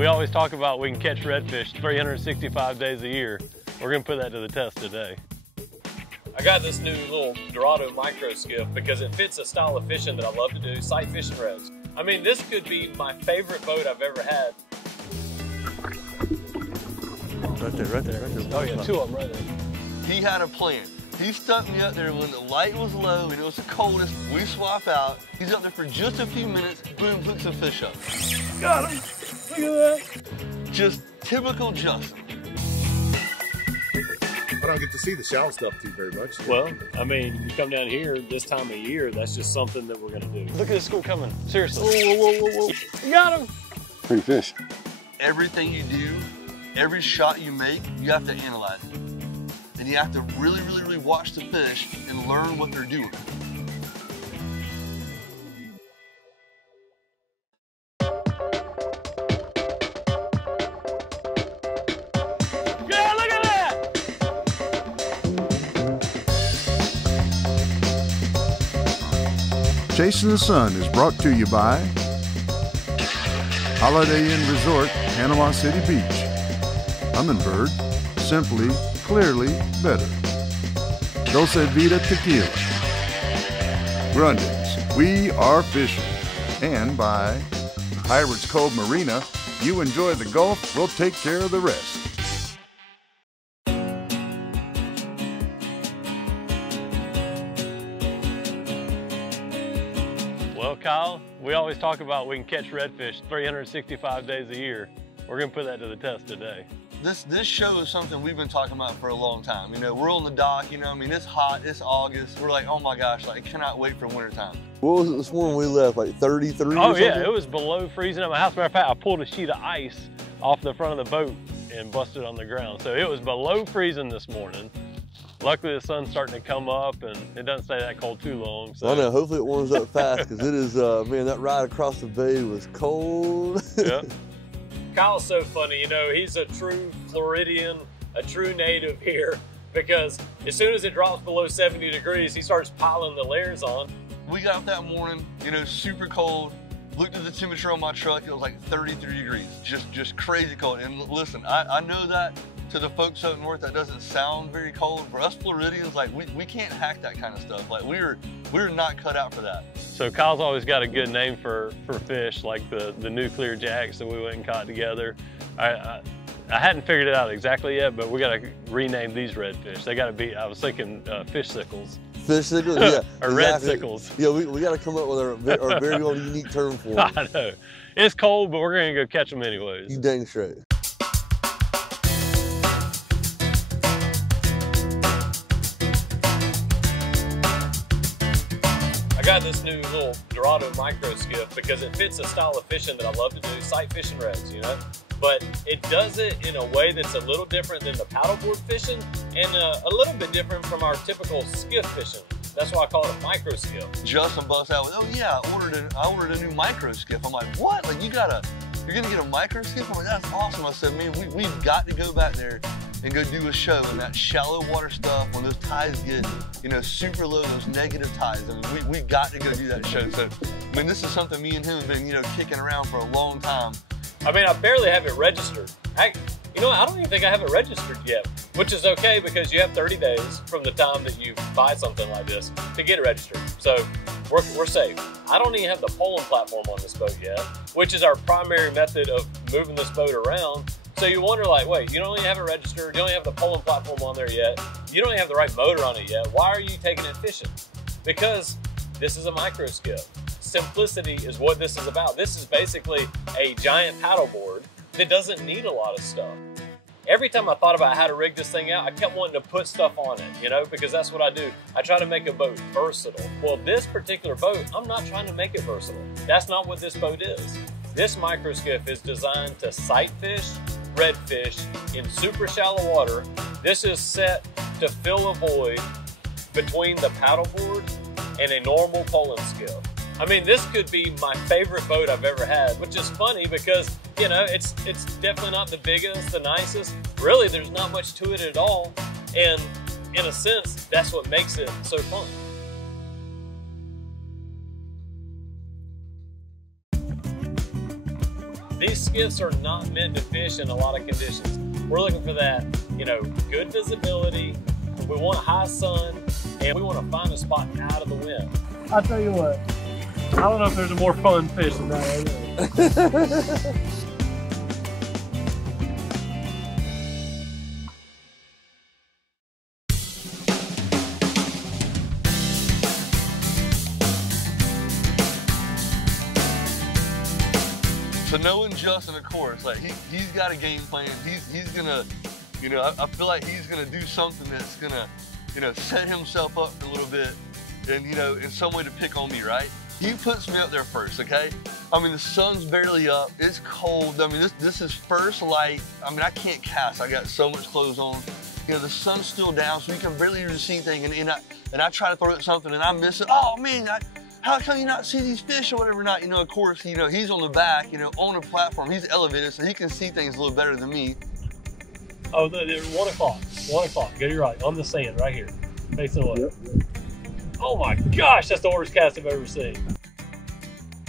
We always talk about we can catch redfish 365 days a year. We're gonna put that to the test today. I got this new little Dorado micro skiff because it fits a style of fishing that I love to do, sight fishing reds. I mean, this could be my favorite boat I've ever had. Right there. Oh yeah, two of them right there. He had a plan. He stuck me up there when the light was low and it was the coldest. We swap out. He's up there for just a few minutes. Boom, hooks a fish up. Got him. Look at that. Just typical Justin. I don't get to see the shallow stuff too very much. Well, I mean, you come down here this time of year, that's just something that we're gonna do. Look at this school coming. Seriously. Whoa. You got him. Pretty fish. Everything you do, every shot you make, you have to analyze it. And you have to really watch the fish and learn what they're doing. Yeah, look at that! Chasing the Sun is brought to you by Holiday Inn Resort, Panama City Beach. Humminbird, simply, clearly better. Dulce Vida Tequila. Grundens, we are fishing. And by Pirates Cove Marina, you enjoy the Gulf, we'll take care of the rest. Well, Kyle, we always talk about we can catch redfish 365 days a year. We're gonna put that to the test today. This show is something we've been talking about for a long time. You know, we're on the dock, you know, I mean, it's hot, it's August. We're like, oh my gosh, like, I cannot wait for winter time. What was it this morning we left, like 33 Oh or something? yeah, it was below freezing at my house. Matter of fact, I pulled a sheet of ice off the front of the boat and busted on the ground. So it was below freezing this morning. Luckily the sun's starting to come up and it doesn't stay that cold too long. So. I know, hopefully it warms up fast because it is, man, that ride across the bay was cold. Yeah. Kyle's so funny, you know, he's a true Floridian, a true native here, because as soon as it drops below 70 degrees, he starts piling the layers on. We got up that morning, you know, super cold. Looked at the temperature on my truck, it was like 33 degrees, just crazy cold. And listen, I know that to the folks up north that doesn't sound very cold. For us Floridians, like we can't hack that kind of stuff. Like we're not cut out for that. So Kyle's always got a good name for fish, like the nuclear jacks that we went and caught together. I hadn't figured it out exactly yet, but we gotta rename these redfish. They gotta be, I was thinking fish sickles. Fish sickles, yeah. Or red sickles. Yeah, we got to come up with our very own unique term for them. I know. It's cold, but we're going to go catch them anyways. You dang straight. I got this new little Dorado micro skiff because it fits a style of fishing that I love to do, sight fishing reds, you know? But it does it in a way that's a little different than the paddleboard fishing and a little bit different from our typical skiff fishing. That's why I call it a micro skiff. Justin busts out with, oh yeah, I ordered a new micro skiff. I'm like, what? Like you're gonna get a micro skiff? I'm like, that's awesome. I said, man, we've got to go back there and go do a show in that shallow water stuff when those tides get, you know, super low, those negative tides. I mean, we got to go do that show. So, I mean, this is something me and him have been, you know, kicking around for a long time. I mean, I barely have it registered. You know, I don't even think I have it registered yet, which is okay because you have 30 days from the time that you buy something like this to get it registered. So we're safe. I don't even have the polling platform on this boat yet, which is our primary method of moving this boat around. So you wonder, like, wait, you don't even have it registered, you don't even have the polling platform on there yet, you don't even have the right motor on it yet. Why are you taking it fishing? Because this is a micro skiff. Simplicity is what this is about. This is basically a giant paddleboard that doesn't need a lot of stuff. Every time I thought about how to rig this thing out, I kept wanting to put stuff on it, you know, because that's what I do. I try to make a boat versatile. Well, this particular boat, I'm not trying to make it versatile. That's not what this boat is. This micro skiff is designed to sight fish, redfish in super shallow water. This is set to fill a void between the paddleboard and a normal polling skiff. I mean, this could be my favorite boat I've ever had, which is funny because, you know, it's definitely not the biggest, the nicest. Really, there's not much to it at all. And in a sense, that's what makes it so fun. These skiffs are not meant to fish in a lot of conditions. We're looking for that, good visibility. We want high sun, and we want to find a spot out of the wind. I'll tell you what, I don't know if there's a more fun fish than that. So knowing Justin, of course, like he's got a game plan. He's gonna, I feel like he's gonna do something that's gonna, set himself up for a little bit, and in some way to pick on me, right? He puts me up there first, okay? I mean, the sun's barely up. It's cold. I mean, this is first light. I mean, I can't cast. I got so much clothes on. The sun's still down, so you can barely even see anything. And I try to throw at something, and I miss it. Oh man! How can you not see these fish or whatever not? Of course, he's on the back, on a platform. He's elevated, so he can see things a little better than me. Oh, they're 1 o'clock. 1 o'clock. Get it right. On the sand, right here. Facing away. Yep. Oh my gosh, that's the hardest cast I've ever seen.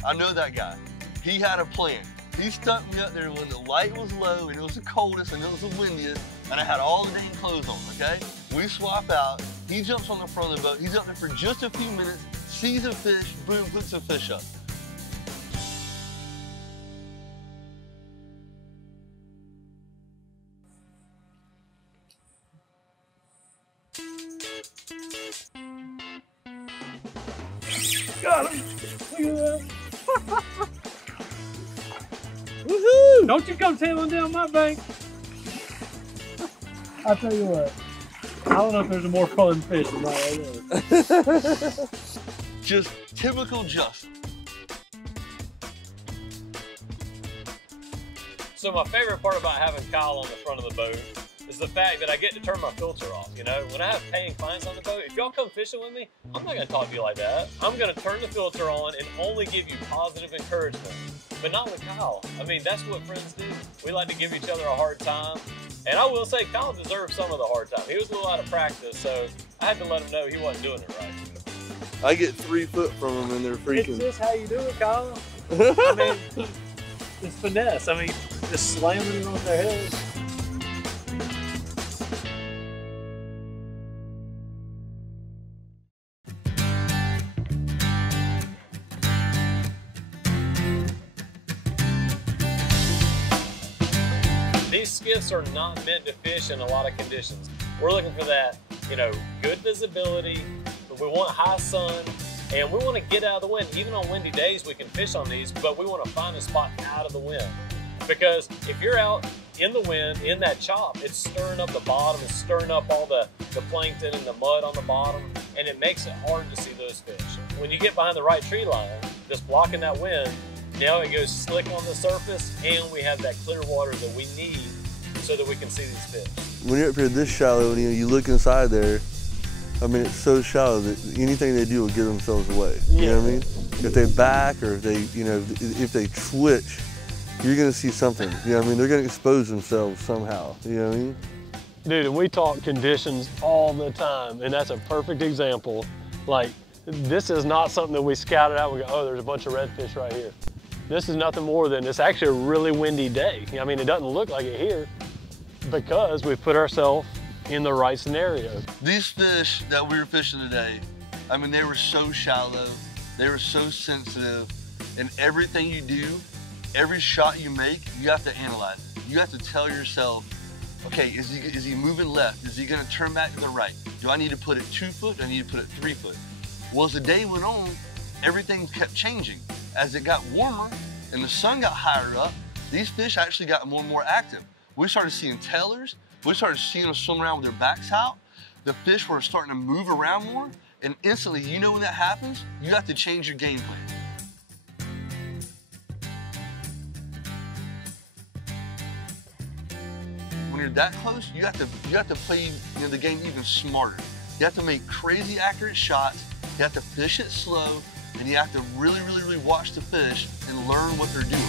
I know that guy. He had a plan. He stuck me up there when the light was low and it was the coldest and it was the windiest, and I had all the dang clothes on, okay? We swap out. He jumps on the front of the boat. He's up there for just a few minutes, sees a fish, boom, puts a fish up. Got him! Look at that! Woohoo! Don't you come sailing down my bank! I'll tell you what, I don't know if there's a more fun fish than that. Just typical Justin. So my favorite part about having Kyle on the front of the boat is the fact that I get to turn my filter off. When I have paying clients on the boat, if y'all come fishing with me, I'm not gonna talk to you like that. I'm gonna turn the filter on and only give you positive encouragement, but not with Kyle. I mean, that's what friends do. We like to give each other a hard time. And I will say, Kyle deserved some of the hard time. He was a little out of practice, so I had to let him know he wasn't doing it right. I get 3 foot from them and they're freaking. It's just how you do it, Kyle. I mean, it's finesse. I mean, just slamming it on their head. These skiffs are not meant to fish in a lot of conditions. We're looking for that, good visibility. We want high sun, and we want to get out of the wind. Even on windy days, we can fish on these, but we want to find a spot out of the wind. Because if you're out in the wind, in that chop, it's stirring up the bottom, it's stirring up all the plankton and the mud on the bottom, and it makes it hard to see those fish. When you get behind the right tree line, just blocking that wind, now it goes slick on the surface, and we have that clear water that we need so that we can see these fish. When you're up here this shallow and you look inside there, I mean, it's so shallow that anything they do will give themselves away. You know what I mean? If they back or if they, if they twitch, you're gonna see something. You know what I mean? They're gonna expose themselves somehow. You know what I mean? Dude, and we talk conditions all the time, and that's a perfect example. Like, this is not something that we scouted out. We go, oh, there's a bunch of redfish right here. This is nothing more than, it's actually a really windy day. I mean, it doesn't look like it here because we put ourselves in the right scenario. These fish that we were fishing today, I mean, they were so shallow, they were so sensitive, and everything you do, every shot you make, you have to analyze it. You have to tell yourself, okay, is he moving left? Is he gonna turn back to the right? Do I need to put it 2 foot? Do I need to put it 3 foot? Well, as the day went on, everything kept changing. As it got warmer and the sun got higher up, these fish actually got more and more active. We started seeing tailors. We started seeing them swim around with their backs out. The fish were starting to move around more, and instantly, when that happens, you have to change your game plan. When you're that close, you have to play the game even smarter. You have to make crazy accurate shots. You have to fish it slow, and you have to really, really, really watch the fish and learn what they're doing.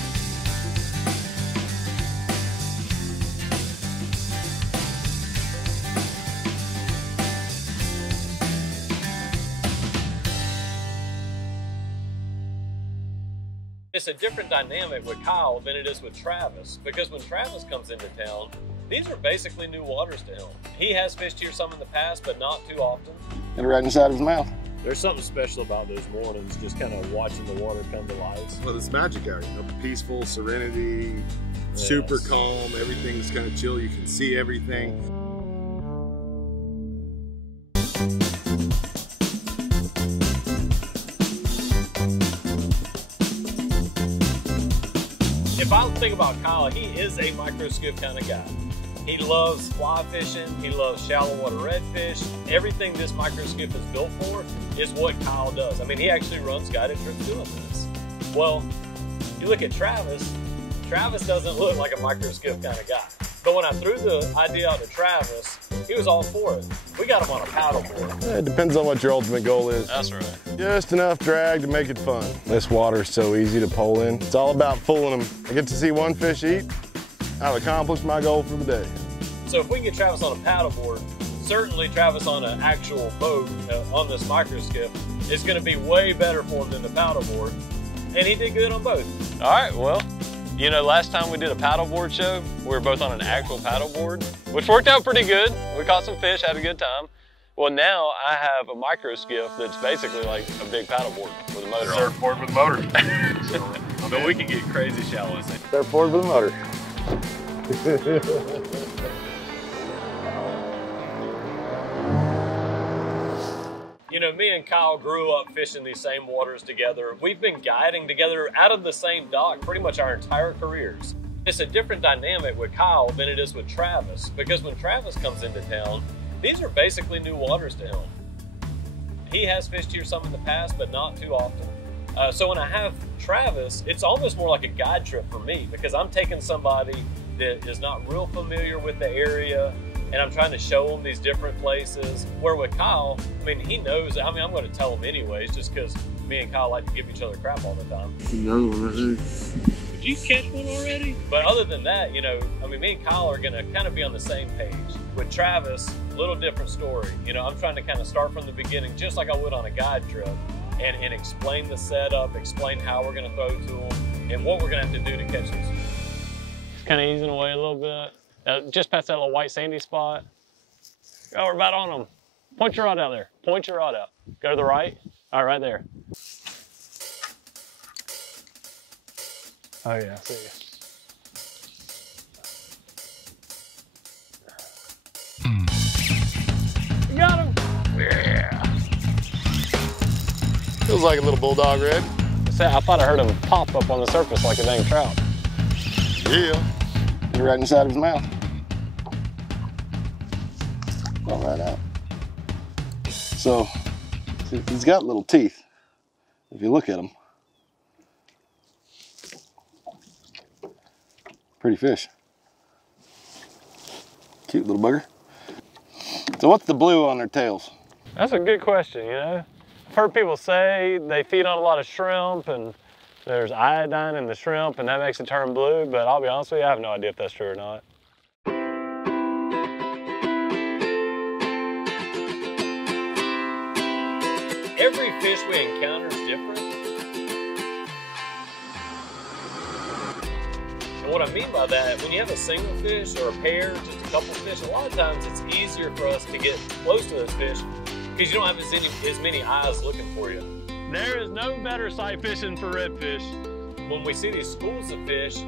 It's a different dynamic with Kyle than it is with Travis, because when Travis comes into town, these are basically new waters to him. He has fished here some in the past, but not too often. And right inside of his mouth. There's something special about those mornings, just kind of watching the water come to life. Well, it's magic out here. Peaceful, serenity, super calm. Everything's kind of chill. You can see everything. If I think about Kyle, he is a micro skiff kind of guy. He loves fly fishing, he loves shallow water redfish. Everything this micro skiff is built for is what Kyle does. I mean, he actually runs guided trips doing this. Well, you look at Travis, Travis doesn't look like a micro skiff kind of guy. But when I threw the idea out to Travis, he was all for it. We got him on a paddleboard. It depends on what your ultimate goal is. That's right. Just enough drag to make it fun. This water's so easy to pole in. It's all about fooling them. I get to see one fish eat. I've accomplished my goal for the day. So if we can get Travis on a paddleboard, certainly Travis on an actual boat on this micro skiff is going to be way better for him than the paddleboard. And he did good on both. All right, well, you know, last time we did a paddleboard show, we were both on an actual paddleboard, which worked out pretty good. We caught some fish, had a good time. Well, now I have a micro skiff that's basically like a big paddleboard with a motor on it. Surfboard with a motor. But we can get crazy shallow. Surfboard with a motor. You know, me and Kyle grew up fishing these same waters together. We've been guiding together out of the same dock pretty much our entire careers. It's a different dynamic with Kyle than it is with Travis, because when Travis comes into town, these are basically new waters to him. He has fished here some in the past, but not too often. So when I have Travis, it's almost more like a guide trip for me, because I'm taking somebody that is not real familiar with the area, and I'm trying to show them these different places. Where with Kyle, I mean, he knows, I mean, I'm going to tell him anyways, just because me and Kyle like to give each other crap all the time. Another one right there. Did you catch one already? But other than that, you know, I mean, me and Kyle are going to kind of be on the same page. With Travis, a little different story. You know, I'm trying to kind of start from the beginning, just like I would on a guide trip, and explain the setup, explain how we're going to throw to them, and what we're going to have to do to catch these fish. It's kind of easing away a little bit. Just past that little white sandy spot. Oh, we're about on them. Point your rod out there. Point your rod out. Go to the right. All right, right there. Oh yeah, I see you. Got him. Yeah. Feels like a little bulldog red. I thought I heard him pop up on the surface like a dang trout. Yeah. You're right inside of his mouth. All right out. So, see, he's got little teeth. If you look at him. Pretty fish. Cute little bugger. So what's the blue on their tails? That's a good question, you know. I've heard people say they feed on a lot of shrimp and there's iodine in the shrimp and that makes it turn blue, but I'll be honest with you, I have no idea if that's true or not. Every fish we encounter is different. And what I mean by that, when you have a single fish or a pair, just a couple fish, a lot of times it's easier for us to get close to those fish because you don't have as many eyes looking for you. There is no better sight fishing for redfish. When we see these schools of fish,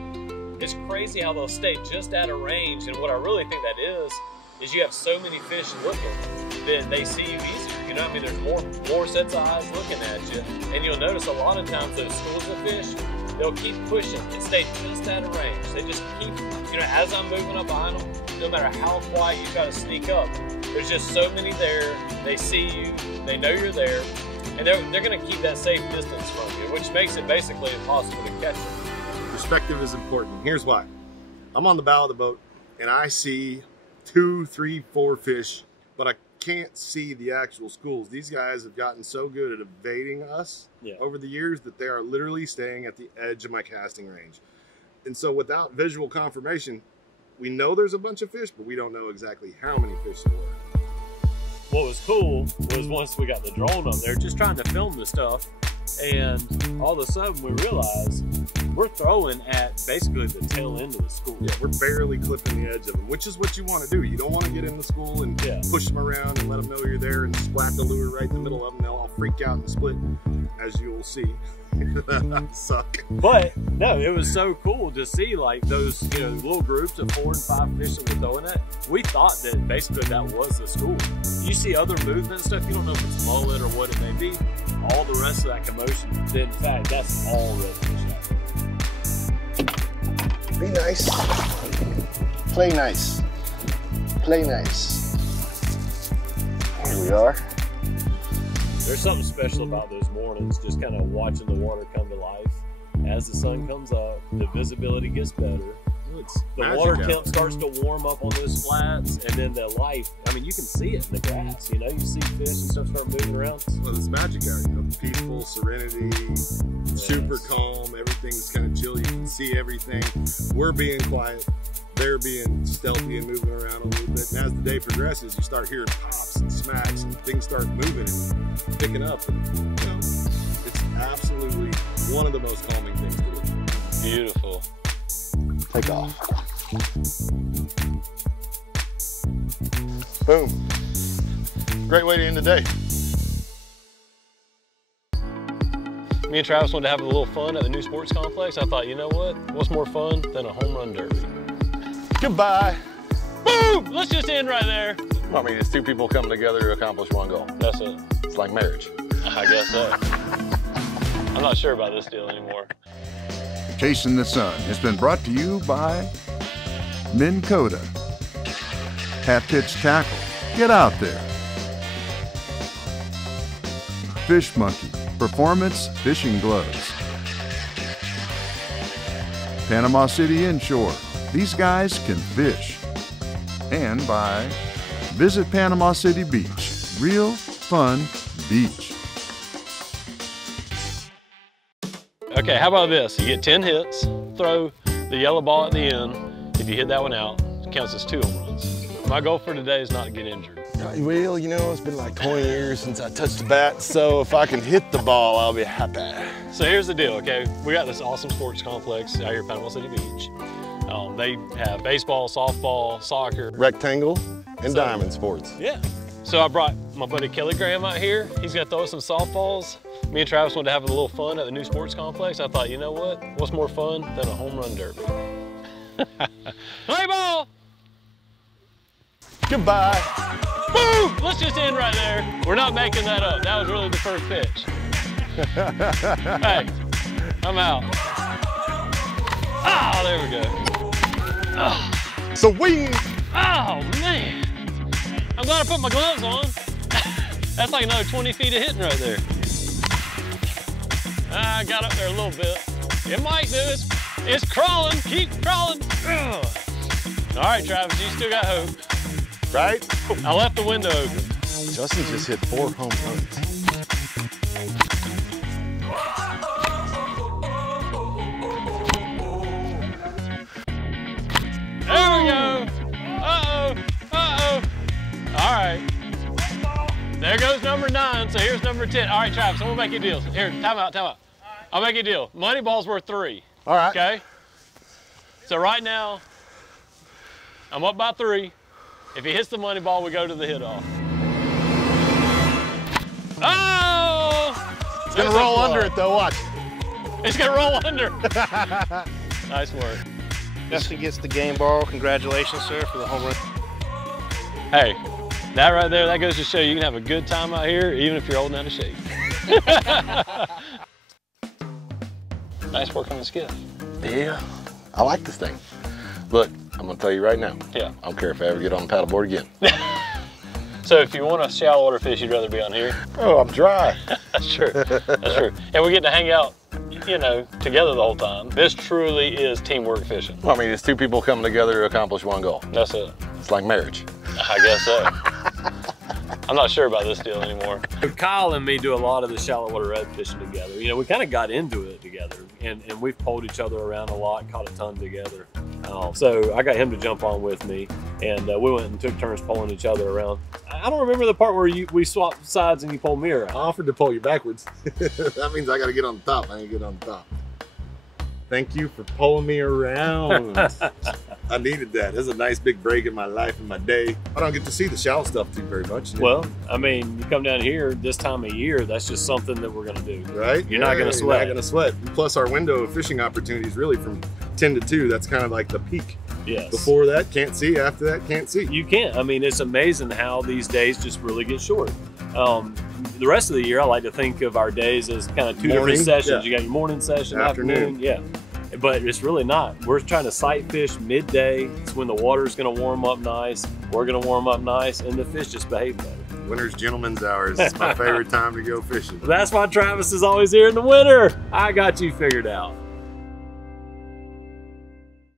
it's crazy how they'll stay just out of range. And what I really think that is you have so many fish looking that they see you easier. You know, I mean, there's more sets of eyes looking at you. And you'll notice a lot of times those schools of fish, they'll keep pushing and stay just out of range. They just keep, you know, as I'm moving up behind them, no matter how quiet you try to sneak up, there's just so many there. They see you, they know you're there, and they're going to keep that safe distance from you, which makes it basically impossible to catch them. Perspective is important. Here's why. I'm on the bow of the boat and I see 2, 3, 4 fish, but I can't see the actual schools. These guys have gotten so good at evading us over the years that they are literally staying at the edge of my casting range. And so without visual confirmation, we know there's a bunch of fish, but we don't know exactly how many fish there were. What was cool was once we got the drone up there, just trying to film the stuff, And all of a sudden we realize we're throwing at basically the tail end of the school. Yeah, we're barely clipping the edge of them, which is what you want to do. You don't want to get in the school and push them around and let them know you're there and splat the lure right in the middle of them. They'll all freak out and split, as you will see. Suck. But no, it was so cool to see like those, you know, little groups of 4 and 5 fish that were throwing it. We thought that basically that was the school. You see other movement stuff, you don't know if it's mullet or what it may be. All the rest of that commotion, then in fact, that's all redfish out. Be nice. Play nice. Play nice. Here we are. There's something special about those mornings, just kind of watching the water come to life. As the sun comes up, the visibility gets better. The water temp starts to warm up on those flats, and then the life, I mean, you can see it in the grass, you know, you see fish and stuff start moving around. Well, it's magic out, you know, peaceful, serenity, super calm, everything's kind of chill, you can see everything. We're being quiet, they're being stealthy and moving around a little bit, and as the day progresses, you start hearing pops and smacks, and things start moving and picking up, and, you know, it's absolutely one of the most calming things to do. Beautiful. Take off. Boom. Great way to end the day. Me and Travis wanted to have a little fun at the new sports complex. I thought, you know what? What's more fun than a home run derby? Goodbye. Boom! Let's just end right there. I mean, it's two people coming together to accomplish one goal. That's it. It's like marriage. I guess so. I'm not sure about this deal anymore. Chasing the Sun has been brought to you by Minn Kota. Half pitch tackle. Get out there. Fish Monkey Performance Fishing Gloves. Panama City Inshore. These guys can fish. And by Visit Panama City Beach. Real fun beach. Okay, how about this? You get 10 hits, throw the yellow ball at the end. If you hit that one out, it counts as 2 home runs. My goal for today is not to get injured. Well, you know, it's been like 20 years since I touched the bat, so if I can hit the ball, I'll be happy. So here's the deal, okay? We got this awesome sports complex out here at Panama City Beach. They have baseball, softball, soccer. Rectangle and diamond sports. Yeah. So I brought my buddy Kelly Graham out here. He's gonna throw us some softballs. Me and Travis wanted to have a little fun at the new sports complex. I thought, you know what? What's more fun than a home run derby? Play ball! Goodbye. Boom! Let's just end right there. We're not making that up. That was really the first pitch. Hey, I'm out. Ah, there we go. Oh. Swing! Oh, man. I'm glad I put my gloves on. That's like another 20 feet of hitting right there. I got up there a little bit. It might do. It's crawling. Keep crawling. Ugh. All right, Travis, you still got hope. Right? I left the window open. Justin just hit 4 home runs. There we go. Uh-oh. Uh-oh. All right. There goes number 9. So here's number 10. All right, Travis, I'm gonna make you a deal. Here, time out, time out. I'll make you a deal. Money ball's worth 3. All right. Okay? So right now, I'm up by 3. If he hits the money ball, we go to the hit off. Oh! It's gonna roll under it though, watch. It's gonna roll under. Nice work. Justin gets the game ball. Congratulations, sir, for the home run. Hey, that right there, that goes to show you can have a good time out here, even if you're old enough to shake. Nice work on the skiff. Yeah, I like this thing. Look, I'm gonna tell you right now. Yeah. I don't care if I ever get on the paddleboard again. So if you want a shallow water fish, you'd rather be on here? Oh, I'm dry. That's true, that's true. And we get to hang out, you know, together the whole time. This truly is teamwork fishing. Well, I mean, it's two people coming together to accomplish one goal. That's it. It's like marriage. I guess so. I'm not sure about this deal anymore. Kyle and me do a lot of the shallow water red fishing together. You know, we kind of got into it together. together, and we've pulled each other around a lot, caught a ton together. So I got him to jump on with me, and we went and took turns pulling each other around. I don't remember the part where we swapped sides and you pulled me around. I offered to pull you backwards. That means I got to get on the top. I ain't get on the top. Thank you for pulling me around. I needed that. This is a nice big break in my life and my day. I don't get to see the shallow stuff too very much. Well, I mean, you come down here this time of year, that's just something that we're going to do. Right? You're not going to sweat. You're not going to sweat. Plus, our window of fishing opportunities really from 10 to 2. That's kind of like the peak. Yes. Before that, can't see. After that, can't see. You can't. I mean, it's amazing how these days just really get short. The rest of the year, I like to think of our days as kind of two different sessions. Yeah. You got your morning session, afternoon. Yeah. But it's really not. We're trying to sight fish midday. It's when the water's going to warm up nice. We're going to warm up nice, and the fish just behave better. Winter's gentleman's hours. It's my favorite time to go fishing. That's why Travis is always here in the winter. I got you figured out.